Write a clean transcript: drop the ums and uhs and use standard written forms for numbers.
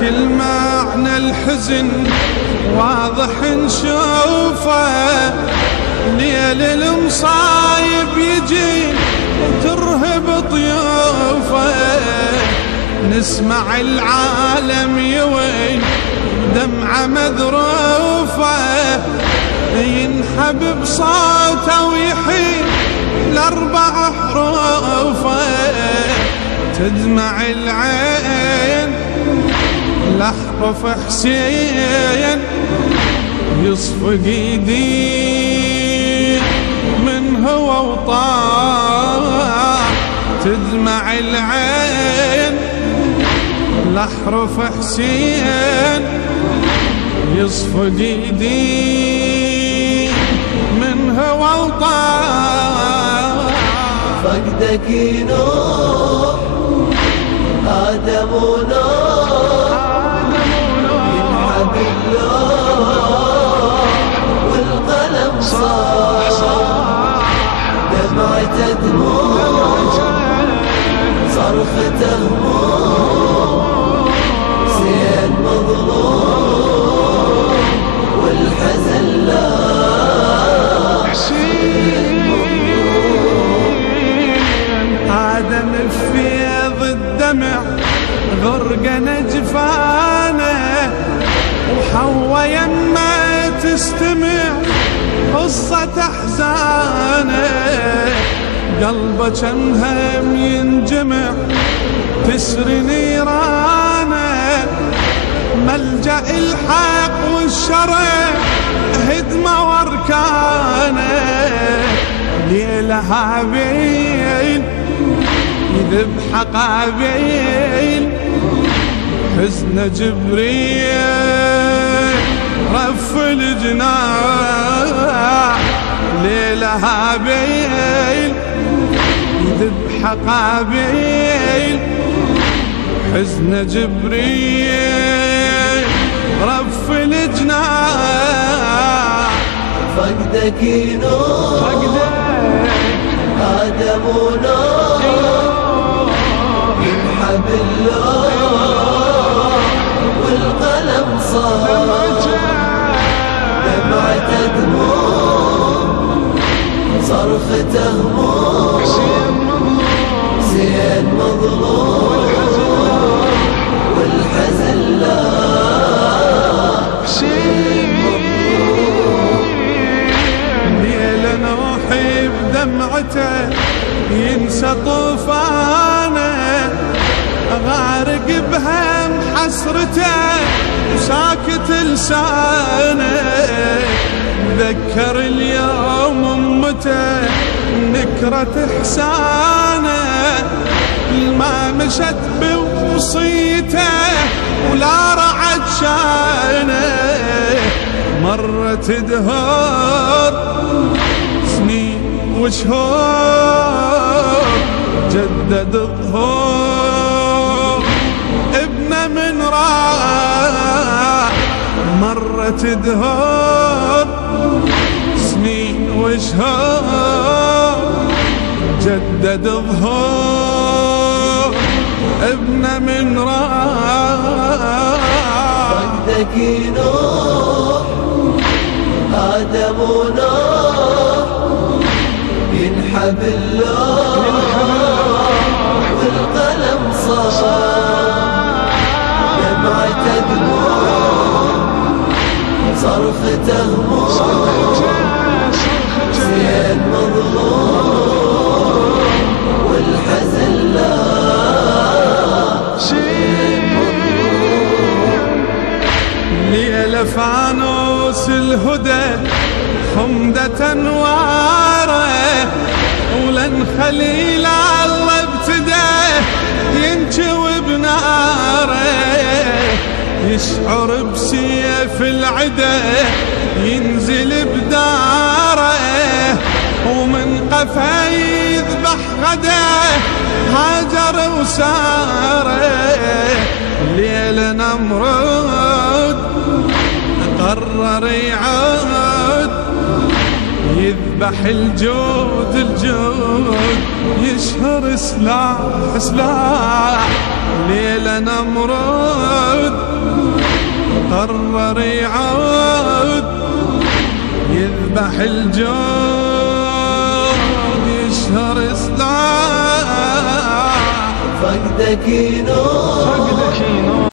كل معنى الحزن واضح نشوفه، ليل المصايب يجي وترهب طيوفه، نسمع العالم يوين دمعة مذروفة، ينحب بصوته ويحيي الأربع حروفه، تدمع العين لحظة حسين يصفق ايدي من هو وطاع، تدمع العين لحرف حسين يصفق ايدي من هو وطاع. فقدك نوح آدم ونوح ينحب اللوح والقلم صاح، دمعته دموع صرخته هموم، زين مظلوم والحزن لاح، آدم بفيض الدمع غرق نجفانه، وحوا يمه تستمع قصة أحزانه، قلبه كم هم ينجمع تسري نيرانه، ملجأ الحق والشرع هدمه واركانه، ليلة هابيل يذبح قابيل، حزن جبريل رف الجناح، ليلة هابيل يذبح قابيل، حزن جبريل رف الجناح. فقدك نوح آدم ونوح ينحب اللوح والقلم صاح، دمعته دموع صرخته هموم، زين مظلوم والحزن لاح، ليل نوحي بدمعته ينسى طوفانه، غارق بهم حسرته وساكت لسانه، ذكر اليوم امته نكرة احسانه، ما مشت بوصيته ولا رعت شانه، مرت دهور سنين وشهور جدد ظهور ابنه من راح، مرت دهور سنين وشهور جدد ظهور ابنه من راح. فقدك نوح آدم ونوح ينحب اللوح والقلم صاح، دمعته دموع صرخته هموم، زين مظلوم والحزن لاح، ليلة فانوس الهدى حمدة انواره، ولن خليل الله ابتدى ينجوي بناره، يشعر بسيف العدا ينزل بداره، ومن قفا يذبح غدا هاجر وساره، ليل نمرود قرر يعود يذبح الجود الجود، يشهر سلاح سلاح، ليل نمرود قرر يعود يذبح الجود يشهر سلاح فقدك ينور